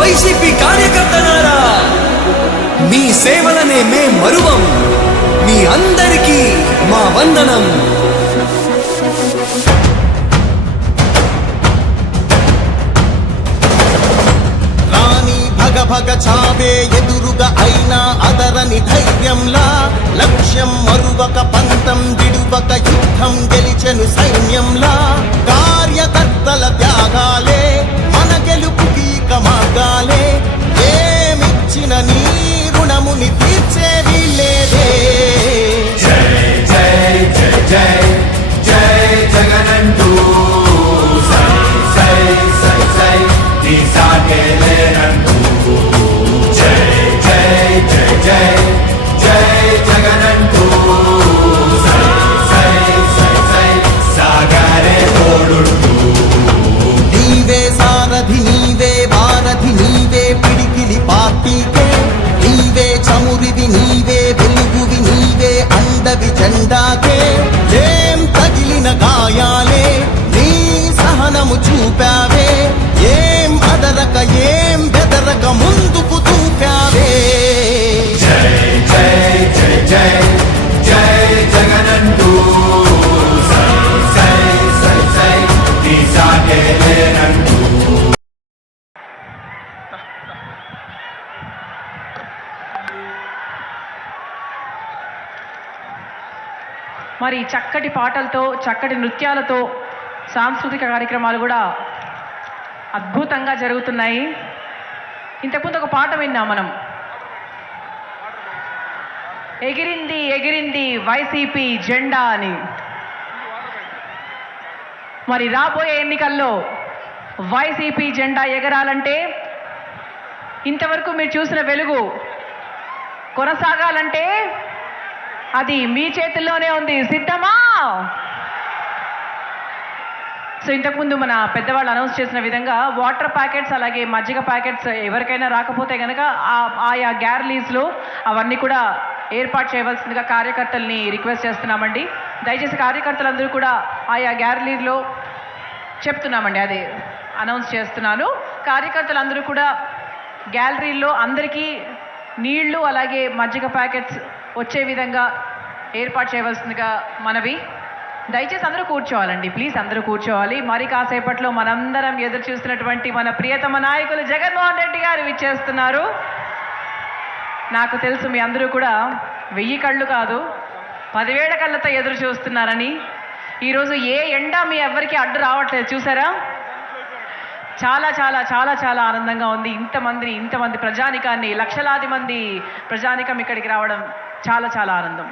YCP కార్యకర్తలారా, మీ సేవలనే మే మరువం. మీ అందరికీ మా వందనం. భగ చావే ఎదురుగా అయినా అదరని ధైర్యంలా, లక్ష్యం మరువక పంతం విడువక యుద్ధం గెలిచెను సైన్యంలా. కార్యకర్తల త్యాగాలే మన గెలుపుకి మార్గాలే, ఏమిచ్చిన నీ రుణముని తీర్చే వీళ్ళేదే. జై జై జై జై జై జగనంటూ సై సై సై సై నీ సాగే లేనంటూ. జై జై జై జై జై జగనంటూ సై సై సై సై సాగరే తోడుంటూ. నీవే సారథి, నీవే వారధి, నీవే పిడికిలి పార్టీకే. నీవే చమురివి, నీవే వెలుగువి, నీవే అండవి జెండాకే. ఏం తగిలిన గాయాలే నీ సహనము చూపావే, ఏం అదరక ఏం బెదరక ముందుకు చూపావే. జై జై జై జై జై జగనంటూ సై సై సై సై నీ సాగే లేనంటూ. మరి చక్కటి పాటలతో, చక్కటి నృత్యాలతో సాంస్కృతిక కార్యక్రమాలు కూడా అద్భుతంగా జరుగుతున్నాయి. ఇంతకుముందు ఒక పాట విన్నాం మనం, ఎగిరింది ఎగిరింది వైసీపీ జెండా అని. మరి రాబోయే ఎన్నికల్లో వైసీపీ జెండా ఎగరాలంటే, ఇంతవరకు మీరు చూసిన వెలుగు కొనసాగాలంటే అది మీ చేతుల్లోనే ఉంది. సిద్ధమా? సో ఇంతకుముందు మన పెద్దవాళ్ళు అనౌన్స్ చేసిన విధంగా వాటర్ ప్యాకెట్స్ అలాగే మజ్జిగ ప్యాకెట్స్ ఎవరికైనా రాకపోతే కనుక ఆయా గ్యాలరీస్లో అవన్నీ కూడా ఏర్పాటు చేయవలసిందిగా కార్యకర్తల్ని రిక్వెస్ట్ చేస్తున్నామండి. దయచేసి కార్యకర్తలందరూ కూడా ఆయా గ్యాలరీలో చెప్తున్నామండి, అది అనౌన్స్ చేస్తున్నాను. కార్యకర్తలందరూ కూడా గ్యాలరీలో అందరికీ నీళ్లు అలాగే మజ్జిగ ప్యాకెట్స్ వచ్చే విధంగా ఏర్పాటు చేయవలసిందిగా మనవి. దయచేసి అందరూ కూర్చోవాలండి, ప్లీజ్ అందరూ కూర్చోవాలి. మరి కాసేపట్లో మనందరం ఎదురు చూస్తున్నటువంటి మన ప్రియతమ నాయకులు జగన్మోహన్ రెడ్డి గారు విచ్చేస్తున్నారు. నాకు తెలుసు మీ అందరూ కూడా 1000 కళ్ళు కాదు 10,000 కళ్ళతో ఎదురు చూస్తున్నారని. ఈరోజు ఏ ఎండ మీ ఎవరికి అడ్డు రావట్లేదు, చూసారా? చాలా చాలా చాలా చాలా ఆనందంగా ఉంది. ఇంతమంది ప్రజానికాన్ని, లక్షలాది మంది ప్రజానికం ఇక్కడికి రావడం చాలా చాలా ఆనందం.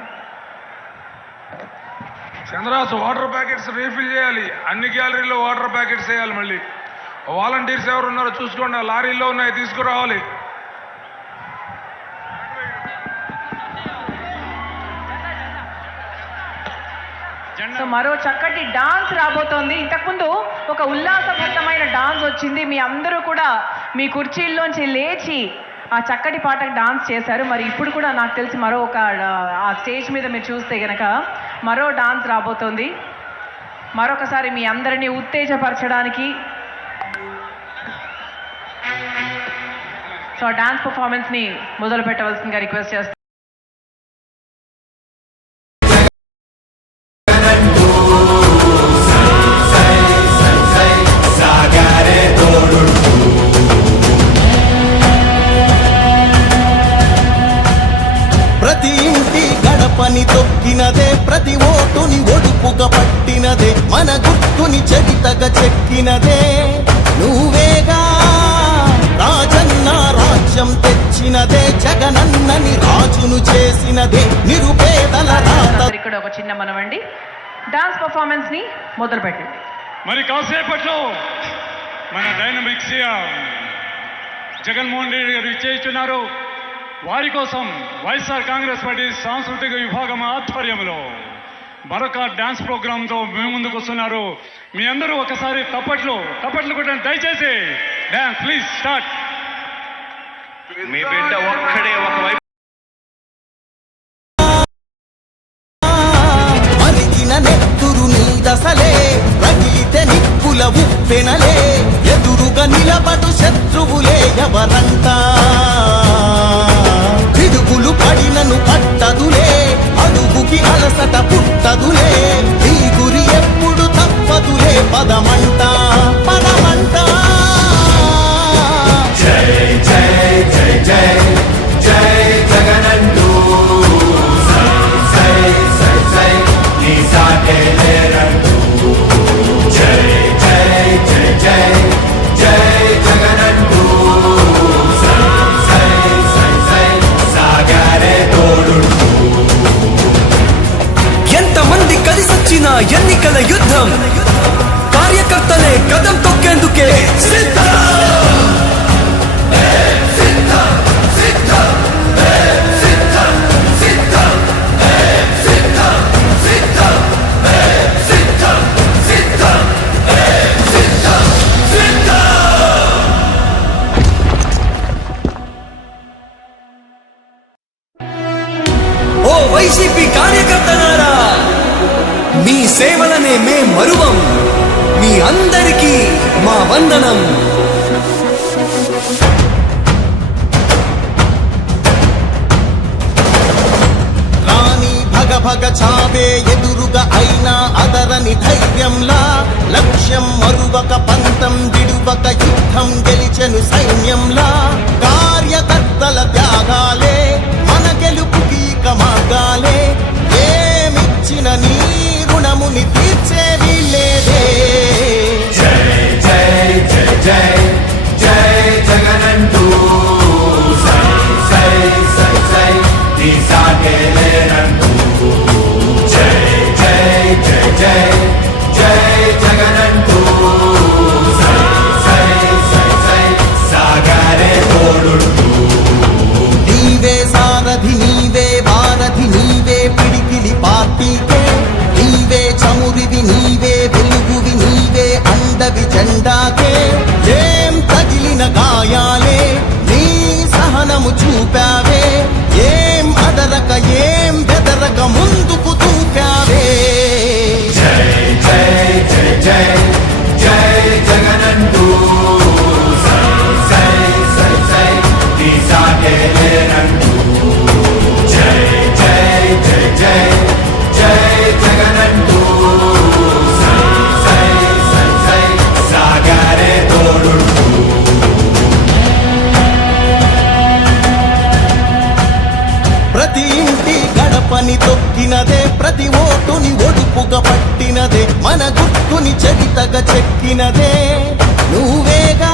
చంద్రాసు వాటర్ ప్యాకెట్స్ రీఫిల్ చేయాలి, అన్ని గ్యాలరీలో వాటర్ ప్యాకెట్స్ వేయాలి. మళ్ళీ వాలంటీర్స్ ఎవరు ఉన్నారో చూసుకోండి, లారీల్లో ఉన్నాయి తీసుకురావాలి. సో మరో చక్కటి డాన్స్ రాబోతోంది. ఇంతకుముందు ఒక ఉల్లాసభరితమైన డాన్స్ వచ్చింది. మీ అందరూ కూడా మీ కుర్చీల్లోంచి లేచి ఆ చక్కటి పాటకు డాన్స్ చేశారు. మరి ఇప్పుడు కూడా నాకు తెలిసి మరో ఒక ఆ స్టేజ్ మీద మీరు చూస్తే గనక మరో డాన్స్ రాబోతోంది. మరొకసారి మీ అందరినీ ఉత్తేజపరచడానికి సో ఆ డాన్స్ పర్ఫార్మెన్స్ని మొదలు పెట్టవలసిందిగా రిక్వెస్ట్ చేస్తాను. ప్రతి ఇంటి గడపని తొక్కినదే, ప్రతి ఓటుని ఒడుపుగా పట్టినదే, మన గుర్తుని చరితగా చెక్కినదే నువ్వేగా. రాజన్న రాజ్యం తెచ్చినదే, జగనన్నని రాజును చేసినదే, నిరుపేదల ఇక్కడ ఒక చిన్న మనవండి, డాన్స్ పర్ఫార్మెన్స్ ని మొదలు పెట్టండి. మరి కాసేపట్లో మన డైనమిక్ సీఎం జగన్మోహన్ రెడ్డి గారు ఇచ్చేస్తున్నారు. వారి కోసం వైఎస్ఆర్ కాంగ్రెస్ పార్టీ సాంస్కృతిక విభాగం ఆధ్వర్యంలో మరొక డాన్స్ ప్రోగ్రాంతో మేము ముందుకు వస్తున్నారు. మీ అందరూ ఒకసారి తప్పట్లు కొట్టండి దయచేసి. Dance please start. మీ బిడ్డ ఒక్కడే ఒకవైపు మరిగిన నెత్తురు నీ దశలే, రగిలితే నిప్పుల ఉప్పెనలే, ఎదురుగా ఎదురుగా నిలబడు శత్రువులే ఎవరంట పిడుగులు పడినను పట్టదులే అడుగుకి అలసట పుట్టదులే ఈ గురి ఎప్పుడు తప్పదులే పదమంట పదమంట జై జై జై జై జై జగనంటూ సై సై సై సై నీ సాటే లేరంటూ జై జై జై జై జై జగనంటూ సై సై సై సై సాగరే తోడుంటూ ఎంతమంది కలిసొచ్చిన ఎన్నికల యుద్ధం కార్యకర్తలే కదం తొక్కేందుకే సిద్ధం ఓ వైసీపీ కార్యకర్తలారా మీ సేవలనే మే మరువం మీ అందరికీ మా వందనం రాణి భగ భగ చావే ఎదురుగా అయినా అదరని ధైర్యంలా లక్ష్యం మరువక పంతం విడువక యుద్ధం గెలిచెను సైన్యంలా కార్యకర్తల త్యాగాలే మన గెలుపుకి మార్గాలే ఏమిచ్చిన నీ రుణముని తీర్చేవి లేదే జై జై జై జై జై జగనంటూ సై సై సై సై నీ సాటే లేరంటూ జై జై జై జై జై జగనంటూ సై సై సై సై సాగరే తోడుంటూ నీవే సారథి నీవే వారధి నీవే పిడికిలి పార్టీకే నీవే చమురివి నీవే వెలుగువి నీవే అండవి జెండాకే ఏం తగిలిన గాయాలే నీ సహనము చూపావే ఏం అదరక ఏం బెదరక ముందుకు దూకావే జై జై జై జై జై జగనంటూ సై సై సై సై నీ సాటే లేరంటూ జై జై జై జై జై జగనంటూ సై సై సై సై సాగరే తోడుంటూ ప్రతి ఇంటి గడపని తొక్కినదే ప్రతి ఓటుని ఒడుపుగా పట్టినదే మన గుర్తుని చరితగా చెక్కినదే నువ్వేగా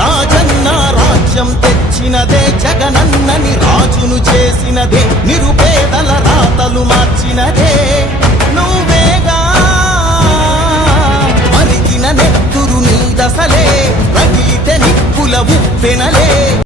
రాజన్న రాజ్యం తెచ్చినదే జగనన్నని రాజును చేసినదే నిరుపేదల రాతలు మార్చినదే